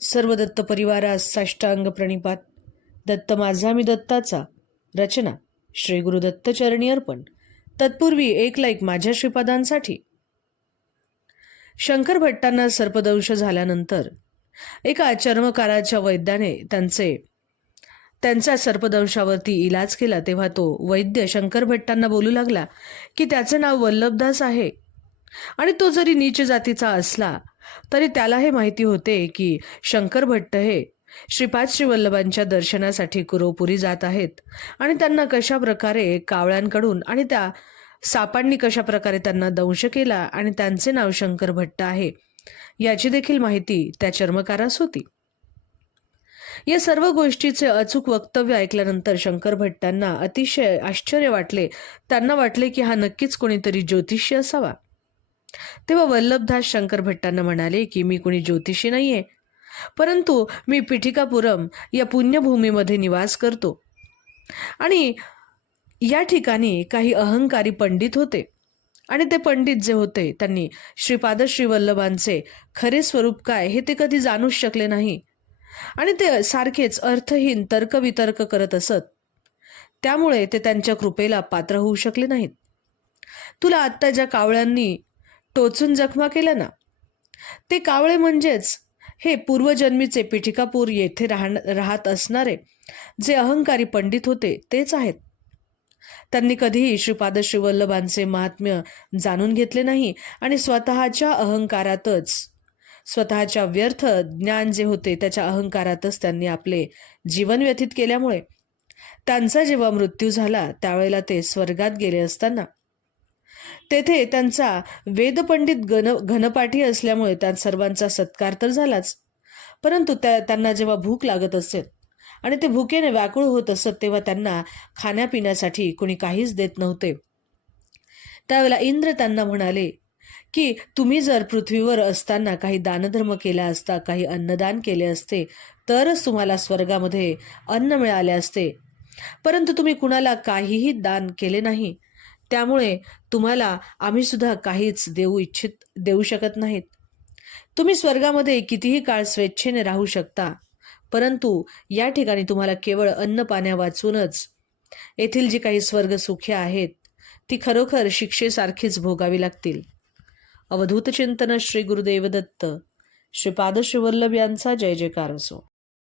सर्व दत्त परिवारास साष्टांग प्रणिपात. दत्त माझा मी दत्ताचा. रचना श्री गुरुदत्त चरणी अर्पण. तत्पूर्वी एक लाईक माझ्या श्रीपादांसाठी. शंकर भट्टांना सर्पदंश झाल्यानंतर एका चर्मकाराच्या वैद्याने त्यांच्या सर्पदंशावरती इलाज केला. तेव्हा तो वैद्य शंकर भट्टांना बोलू लागला की त्याचे नाव वल्लभदास आहे आणि तो जरी नीच जातीचा असला तरी त्याला हे माहिती होते की शंकर भट्ट हे श्रीपाद श्रीवल्लभांच्या दर्शनासाठी कुरोपुरी जात आहेत आणि त्यांना कशा प्रकारे कावळ्यांकडून आणि त्या सापांनी कशा प्रकारे त्यांना दंश केला आणि त्यांचे नाव शंकर भट्ट आहे याची देखील माहिती त्या चर्मकारास होती. या सर्व गोष्टीचे अचूक वक्तव्य ऐकल्यानंतर शंकर भट्टांना अतिशय आश्चर्य वाटले. त्यांना वाटले की हा नक्कीच कोणीतरी ज्योतिषी असावा. तेव्हा वल्लभदास शंकर भट्टांना म्हणाले की मी कोणी ज्योतिषी नाहीये, परंतु मी पिठिकापुरम या पुण्यभूमीमध्ये निवास करतो आणि या ठिकाणी काही अहंकारी पंडित होते आणि ते पंडित जे होते त्यांनी श्रीपाद श्रीवल्लभांचे खरे स्वरूप काय हे ते कधी जाणूच शकले नाही आणि ते सारखेच अर्थहीन तर्कवितर्क करत असत. त्यामुळे ते त्यांच्या कृपेला पात्र होऊ शकले नाहीत. तुला आत्ता ज्या कावळ्यांनी टोचून जखमा केल्या ना, ते कावळे म्हणजेच हे पूर्वजन्मीचे पिठिकापूर येथे राहत असणारे जे अहंकारी पंडित होते तेच आहेत. त्यांनी कधीही श्रीपाद श्रीवल्लभांचे महात्म्य जाणून घेतले नाही आणि स्वतःच्या अहंकारातच, स्वतःच्या व्यर्थ ज्ञान जे होते त्याच्या अहंकारातच त्यांनी आपले जीवन व्यतीत केल्यामुळे त्यांचा जेव्हा मृत्यू झाला त्यावेळेला ते स्वर्गात गेले असताना तेथे त्यांचा वेदपंडित घनपाठी असल्यामुळे त्या सर्वांचा सत्कार तर झालाच, परंतु त्यांना जेव्हा भूक लागत असेल आणि ते भुकेने व्याकुळ होत असत तेव्हा त्यांना खाण्यापिण्यासाठी कोणी काहीच देत नव्हते. त्यावेळेला इंद्र त्यांना म्हणाले की तुम्ही जर पृथ्वीवर असताना काही दानधर्म केला असता, काही अन्नदान केले असते तरच तुम्हाला स्वर्गामध्ये अन्न मिळाले असते, परंतु तुम्ही कुणाला काहीही दान केले नाही, त्यामुळे तुम्हाला आम्ही सुद्धा काहीच देऊ शकत नाहीत. तुम्ही स्वर्गामध्ये कितीही काळ स्वेच्छेने राहू शकता, परंतु या ठिकाणी तुम्हाला केवळ अन्न पाण्या वाचूनच येथील जी काही स्वर्ग सुखे आहेत ती खरोखर शिक्षेसारखीच भोगावी लागतील. अवधूत चिंतन श्री गुरुदेव दत्त श्रीपाद श्रीवल्लभ यांचा जय जयकार असो.